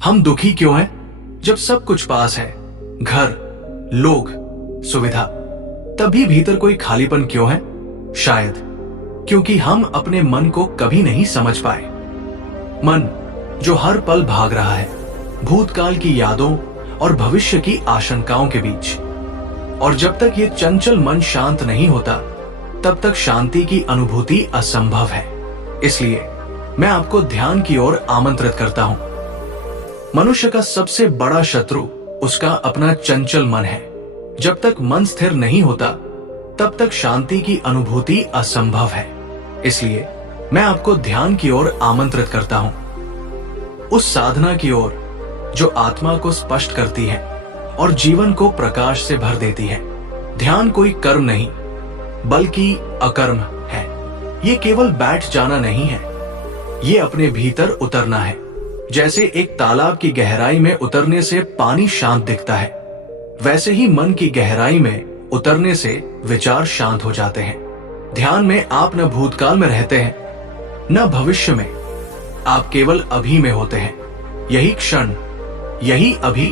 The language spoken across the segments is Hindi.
हम दुखी क्यों हैं जब सब कुछ पास है, घर, लोग, सुविधा? तभी भीतर कोई खालीपन क्यों है? शायद क्योंकि हम अपने मन को कभी नहीं समझ पाए। मन जो हर पल भाग रहा है भूतकाल की यादों और भविष्य की आशंकाओं के बीच। और जब तक ये चंचल मन शांत नहीं होता तब तक शांति की अनुभूति असंभव है। इसलिए मैं आपको ध्यान की ओर आमंत्रित करता हूं। मनुष्य का सबसे बड़ा शत्रु उसका अपना चंचल मन है। जब तक मन स्थिर नहीं होता तब तक शांति की अनुभूति असंभव है। इसलिए मैं आपको ध्यान की ओर आमंत्रित करता हूं, उस साधना की ओर जो आत्मा को स्पष्ट करती है और जीवन को प्रकाश से भर देती है। ध्यान कोई कर्म नहीं बल्कि अकर्म है। ये केवल बैठ जाना नहीं है, ये अपने भीतर उतरना है। जैसे एक तालाब की गहराई में उतरने से पानी शांत दिखता है, वैसे ही मन की गहराई में उतरने से विचार शांत हो जाते हैं। ध्यान में आप न भूतकाल में रहते हैं न भविष्य में, आप केवल अभी में होते हैं। यही क्षण, यही अभी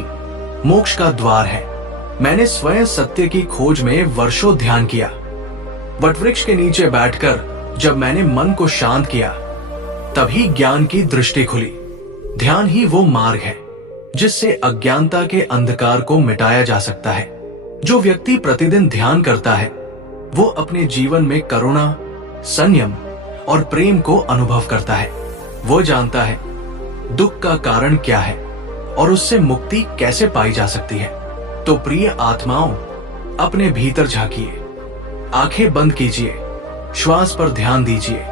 मोक्ष का द्वार है। मैंने स्वयं सत्य की खोज में वर्षों ध्यान किया। वटवृक्ष के नीचे बैठकर जब मैंने मन को शांत किया तभी ज्ञान की दृष्टि खुली। ध्यान ही वो मार्ग है जिससे अज्ञानता के अंधकार को मिटाया जा सकता है। जो व्यक्ति प्रतिदिन ध्यान करता है वो अपने जीवन में करुणा, संयम और प्रेम को अनुभव करता है। वो जानता है दुख का कारण क्या है और उससे मुक्ति कैसे पाई जा सकती है। तो प्रिय आत्माओं, अपने भीतर झांकिए, आंखें बंद कीजिए, श्वास पर ध्यान दीजिए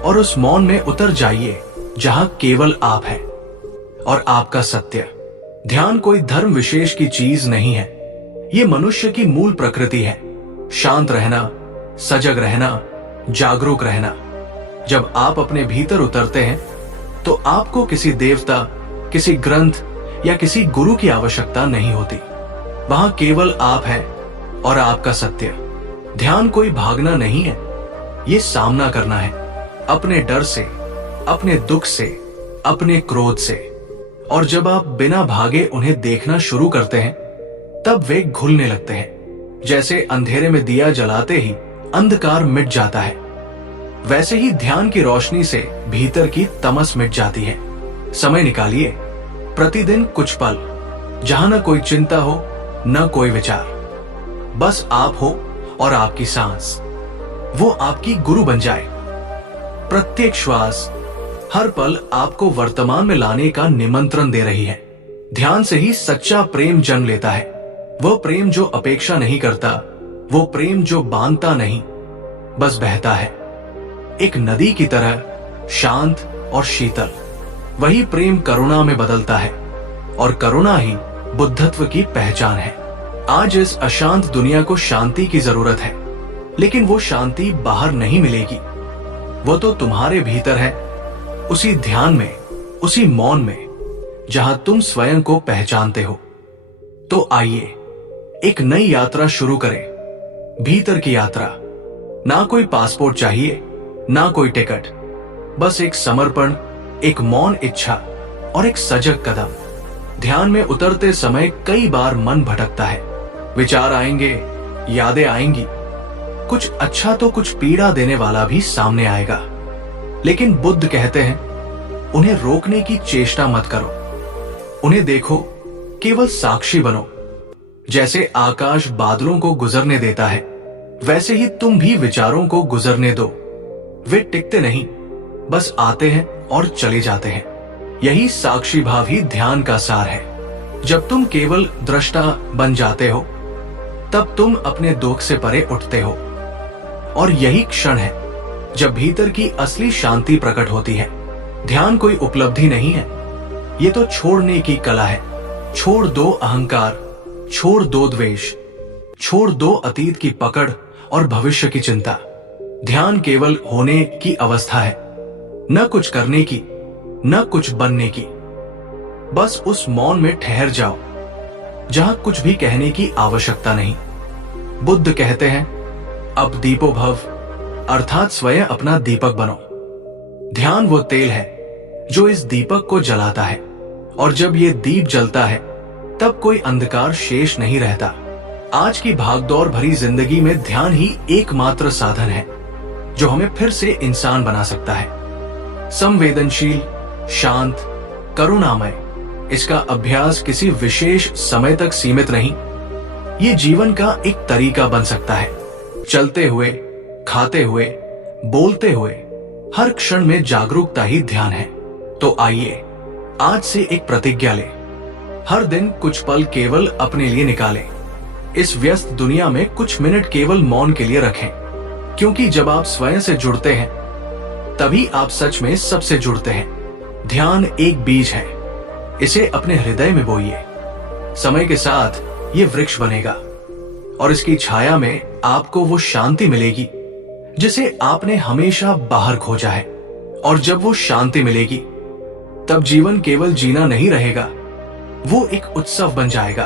और उस मौन में उतर जाइए जहां केवल आप हैं और आपका सत्य। ध्यान कोई धर्म विशेष की चीज नहीं है, ये मनुष्य की मूल प्रकृति है। शांत रहना, सजग रहना, जागरूक रहना। जब आप अपने भीतर उतरते हैं तो आपको किसी देवता, किसी ग्रंथ या किसी गुरु की आवश्यकता नहीं होती। वहां केवल आप हैं और आपका सत्य। ध्यान कोई भागना नहीं है, ये सामना करना है, अपने डर से, अपने दुख से, अपने क्रोध से। और जब आप बिना भागे उन्हें देखना शुरू करते हैं तब वे घुलने लगते हैं। जैसे अंधेरे में दिया जलाते ही अंधकार मिट जाता है, वैसे ही ध्यान की रोशनी से भीतर की तमस मिट जाती है। समय निकालिए, प्रतिदिन कुछ पल जहां न कोई चिंता हो न कोई विचार, बस आप हो और आपकी सांस। वो आपकी गुरु बन जाए। प्रत्येक श्वास, हर पल आपको वर्तमान में लाने का निमंत्रण दे रही है। ध्यान से ही सच्चा प्रेम जन्म लेता है। वो प्रेम जो अपेक्षा नहीं करता, वो प्रेम जो बांधता नहीं, बस बहता है, एक नदी की तरह शांत और शीतल। वही प्रेम करुणा में बदलता है और करुणा ही बुद्धत्व की पहचान है। आज इस अशांत दुनिया को शांति की जरूरत है, लेकिन वो शांति बाहर नहीं मिलेगी, वो तो तुम्हारे भीतर है, उसी ध्यान में, उसी मौन में जहां तुम स्वयं को पहचानते हो। तो आइए एक नई यात्रा शुरू करें, भीतर की यात्रा। ना कोई पासपोर्ट चाहिए, ना कोई टिकट, बस एक समर्पण, एक मौन इच्छा और एक सजग कदम। ध्यान में उतरते समय कई बार मन भटकता है, विचार आएंगे, यादें आएंगी, कुछ अच्छा तो कुछ पीड़ा देने वाला भी सामने आएगा। लेकिन बुद्ध कहते हैं उन्हें रोकने की चेष्टा मत करो, उन्हें देखो, केवल साक्षी बनो। जैसे आकाश बादलों को गुजरने देता है वैसे ही तुम भी विचारों को गुजरने दो। वे टिकते नहीं, बस आते हैं और चले जाते हैं। यही साक्षी भाव ही ध्यान का सार है। जब तुम केवल दृष्टा बन जाते हो तब तुम अपने दुख से परे उठते हो। और यही क्षण है जब भीतर की असली शांति प्रकट होती है। ध्यान कोई उपलब्धि नहीं है, ये तो छोड़ने की कला है। छोड़ दो अहंकार, छोड़ दो द्वेष, छोड़ दो अतीत की पकड़ और भविष्य की चिंता। ध्यान केवल होने की अवस्था है, न कुछ करने की, न कुछ बनने की। बस उस मौन में ठहर जाओ जहां कुछ भी कहने की आवश्यकता नहीं। बुद्ध कहते हैं अब दीपो भव, अर्थात स्वयं अपना दीपक बनो। ध्यान वो तेल है जो इस दीपक को जलाता है। और जब ये दीप जलता है तब कोई अंधकार शेष नहीं रहता। आज की भागदौड़ भरी जिंदगी में ध्यान ही एकमात्र साधन है जो हमें फिर से इंसान बना सकता है। संवेदनशील, शांत, करुणामय, इसका अभ्यास किसी विशेष समय तक सीमित नहीं, ये जीवन का एक तरीका बन सकता है। चलते हुए, खाते हुए, बोलते हुए, हर क्षण में जागरूकता ही ध्यान है। तो आइए आज से एक प्रतिज्ञा लें, हर दिन कुछ पल केवल अपने लिए निकालें। इस व्यस्त दुनिया में कुछ मिनट केवल मौन के लिए रखें, क्योंकि जब आप स्वयं से जुड़ते हैं तभी आप सच में सबसे जुड़ते हैं। ध्यान एक बीज है, इसे अपने हृदय में बोइए। समय के साथ ये वृक्ष बनेगा और इसकी छाया में आपको वो शांति मिलेगी जिसे आपने हमेशा बाहर खोजा है। और जब वो शांति मिलेगी तब जीवन केवल जीना नहीं रहेगा, वो एक उत्सव बन जाएगा।